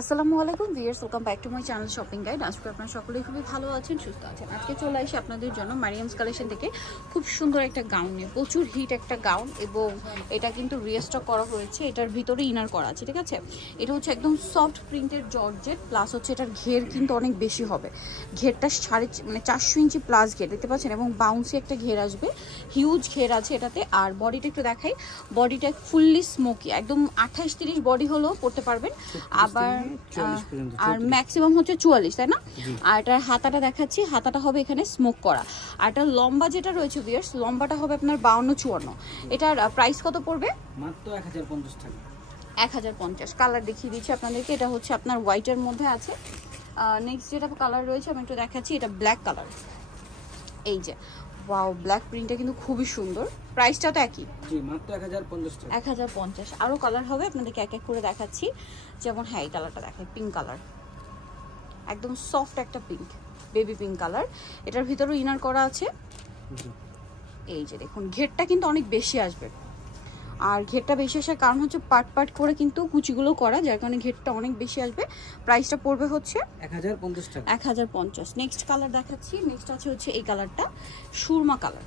আসসালামু আলাইকুম viewers, welcome back to my channel shopping guide. আজকে আপনারা সকলেই খুবই ভালো আছেন, সুস্থ আছেন। আজকে চলে আসি আপনাদের জন্য মারিয়ামস কালেকশন থেকে খুব সুন্দর একটা গাউন নিয়ে। প্রচুর হিট একটা গাউন এবং এটা কিন্তু রিস্টক করা হয়েছে। এটার ভিতরে ইনার করা আছে, ঠিক আছে। এটা হচ্ছে একদম সফট প্রিন্টের জর্জেট, প্লাস হচ্ছে এটার ঘের কিন্তু অনেক বেশি হবে। ঘেরটা 450 ইঞ্চি প্লাস ঘের দেখতে পাচ্ছেন এবং বাউন্সি একটা ঘের আসবে, হিউজ ঘের আছে এটাতে। আর বডিটা একটু দেখাই, বডিটা ফুললি স্মোকি, একদম 28-30 বডি হলেও পড়তে পারবেন। আবার আর ম্যাক্সিমাম হচ্ছে 44, তাই না? আর এটার হাতাটা দেখাচ্ছি, হাতাটা হবে এখানে স্মোক করা। আর এটার লম্বা যেটা রয়েছে ভিউয়ার্স, লম্বাটা হবে আপনার 52-54। এটার প্রাইস কত পড়বে? মাত্র 1050 টাকা। 1050। কালার দেখিয়ে দিচ্ছি আপনাদেরকে। এটা হচ্ছে আপনার হোয়াইটের মধ্যে আছে। নেক্সট যেটা কালার রয়েছে আমি একটু দেখাচ্ছি, এটা ব্ল্যাক কালার। এই যে ওয়াও, ব্ল্যাক প্রিন্টটা কিন্তু খুবই সুন্দর। প্রাইসটা তো একই, জি মাত্র 1050 টাকা। 1050। আরো কালার হবে, আপনাদেরকে এক এক করে দেখাচ্ছি। যেমন হ্যাঁ, এই কালারটা দেখাই, পিঙ্ক কালার, একদম সফট একটা পিঙ্ক, বেবি পিঙ্ক কালার। এটার ভিতরেও ইনার করা আছে। এই যে দেখুন, ঘেরটা কিন্তু অনেক বেশি আসবে। আর ঘেরটা বেশি আসার কারণ হচ্ছে পার্ট পার্ট করে কিন্তু কুচিগুলো করা, যার কারণে ঘেরটা অনেক বেশি আসবে। প্রাইসটা পড়বে হচ্ছে 1050 টাকা। 1050। নেক্সট কালার দেখাচ্ছি। নেক্সট আছে হচ্ছে এই কালারটা, সুরমা কালার।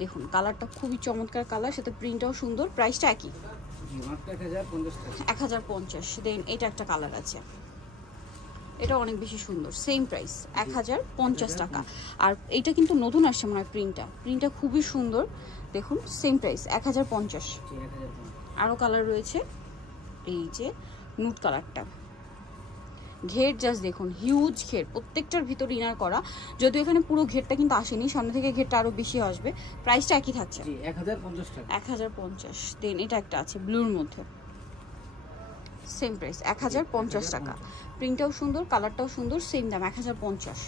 দেখুন কালারটা খুবই চমৎকার কালার, সাথে প্রিন্টটাও সুন্দর। প্রাইসটা একই, জি মাত্র 1050 টাকা। 1050। দেন এটা একটা কালার আছে, এটা অনেক বেশি সুন্দর, সেম প্রাইস 1050 টাকা। আর এটা কিন্তু নতুন আসছে মনে হয়, প্রিন্টটা খুবই সুন্দর। দেখুন সেম প্রাইস 1050। জি 1050। আরও কালার রয়েছে, এই যে নুট কালারটা। ঘের জাস্ট দেখুন, হিউজ ঘের, প্রত্যেকটার ভিতরে ইনার করা। যদিও এখানে পুরো ঘেরটা কিন্তু আসেনি, সামনে থেকে ঘেরটা আরো বেশি আসবে। প্রাইসটা একই থাকছে, জি 1050 টাকা। 1050। দেন এটা একটা আছে ব্লুর মধ্যে, সেম প্রাইস 1050 টাকা। প্রিন্টটাও সুন্দর, কালারটাও সুন্দর, সেম দাম 1050।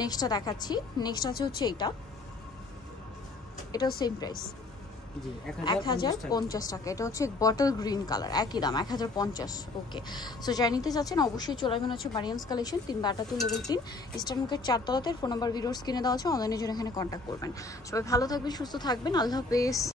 নেক্সটটা দেখাচ্ছি। নেক্সট আছে হচ্ছে এইটা, এটাও সেম প্রাইস, জি 1050 টাকা। এটা হচ্ছে বটল গ্রিন কালার, একই দাম 1050। ওকে, সো যাই নিতে চাচ্ছেন অবশ্যই চলে আসবেন হচ্ছে Mariam's collection, 3/88 level 3 eastern market 4 তলাতে। ফোন নাম্বার ভিডিওর স্ক্রিনে দেওয়া আছে, অনলাইনের জন্য এখানে কন্ট্যাক্ট করবেন। সবাই ভালো থাকবেন, সুস্থ থাকবেন, আল্লাহ হাফেজ।